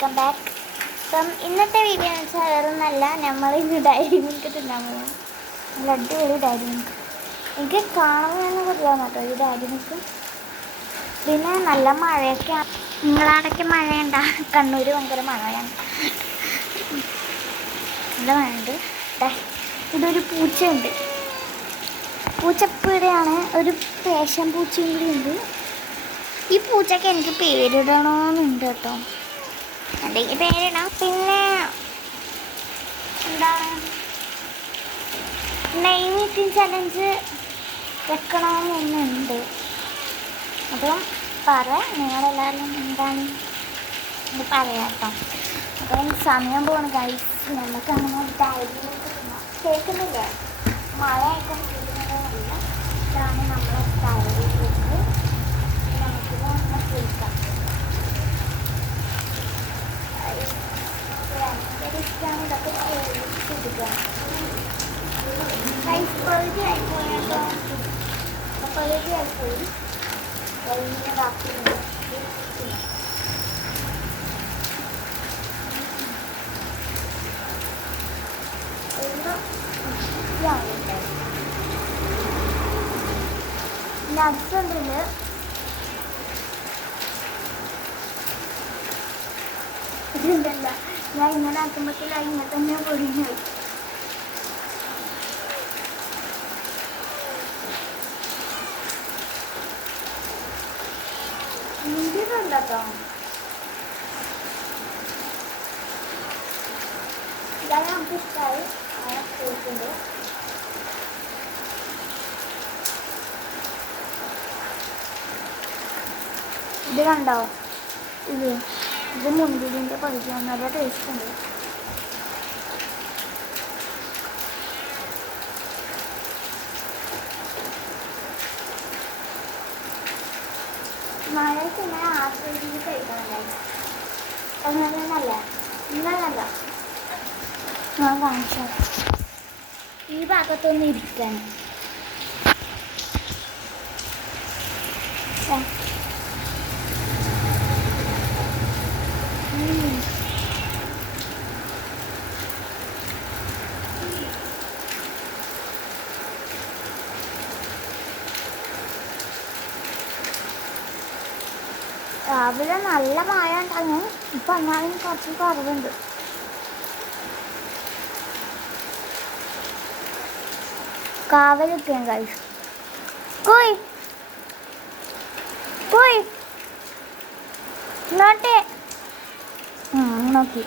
Welcome back. അപ്പം ഇന്നത്തെ video എന്ന് വെച്ചാൽ വേറൊന്നല്ല, നമ്മൾ ഇന്ന് ഡയറി മിൽക്ക് തിന്നാൻ പോകും. നല്ല അടിപൊളി ഡയറി മിൽക്ക്. എനിക്ക് കാണുമ്പോൾ തന്നെ കൊള്ളാം കേട്ടോ ഈ ഡയറി മിൽക്ക്. പിന്നെ നല്ല മഴയൊക്കെയാണ്. നിങ്ങളാടൊക്കെ മഴയുണ്ടാ? കണ്ണൂർ ഭയങ്കര മഴയാണ്, നല്ല മഴയുണ്ട്. ഇതൊരു പൂച്ചയുണ്ട്, പൂച്ചപ്പൂടെയാണ്. ഒരു പേശൻ പൂച്ചയും കൂടി ഉണ്ട്. ഈ പൂച്ചയ്ക്ക് എനിക്ക് പേരിടണമെന്നുണ്ട് കേട്ടോ, എന്തെങ്കിലും പേരിടാം. പിന്നെ എന്താണ് നെയിം മീറ്റിംഗ് ചലഞ്ച് വെക്കണമെന്നുണ്ട്. അപ്പം നിങ്ങളെല്ലാവരും എന്താണ് ഇത് പറയാം കേട്ടോ. അപ്പം സമയം പോകണം ഗൈസ്, നമുക്ക് അങ്ങനെ ഡയറിയിലേക്ക് കേൾക്കുന്നില്ലേ? മഴ ആയിട്ടാണ് കേൾക്കുന്നതല്ല, ഇതാണ് നമ്മളെ ഡയറിയിലേക്ക്. നമുക്കിത് ഒന്ന് കേൾക്കാം. ഭയങ്കര ഇഷ്ടമാണ് ഇതൊക്കെ കേൾക്കുക. ഗൈസ് പകുതി ആയിപ്പോയി കേട്ടോ, പകുതി ആയിപ്പോയി. കഴിഞ്ഞ ബാക്കിയുണ്ട്. നട്സ് ഉണ്ടല്ലോ, ഇതുണ്ടല്ല, ഞാൻ ഇങ്ങനെ ആക്കുമ്പോഴത്തേക്ക് ഇങ്ങനെ തന്നെ പൊടിഞ്ഞായി. ഇതുണ്ടോ ഇതാണ് നമുക്ക് ഇഷ്ടമായി കേൾക്കുന്നുണ്ട്. ഇത് കണ്ടോ, ഇത് മുന്തിരിൻ്റെ പകുതിയാണ്, നല്ല ടേസ്റ്റ് ഉണ്ട്. മഴയ്ക്ക് ഇങ്ങനെ ആസ്വദിച്ച് കഴിക്കണമല്ലേ, അങ്ങനെയൊന്നല്ല ഇന്നല്ല. ഞാൻ കാണിച്ചു ഈ ഭാഗത്തൊന്നും ഇരിക്കാൻ. രാവിലെ നല്ല മഴ ഉണ്ടാകും, ഇപ്പം എന്നാലും കുറച്ച് കുറവുണ്ട്. കാവലൊക്കെയാണ് കഴിച്ചു. കോയ് കോയ് നോട്ടെ നോക്കി.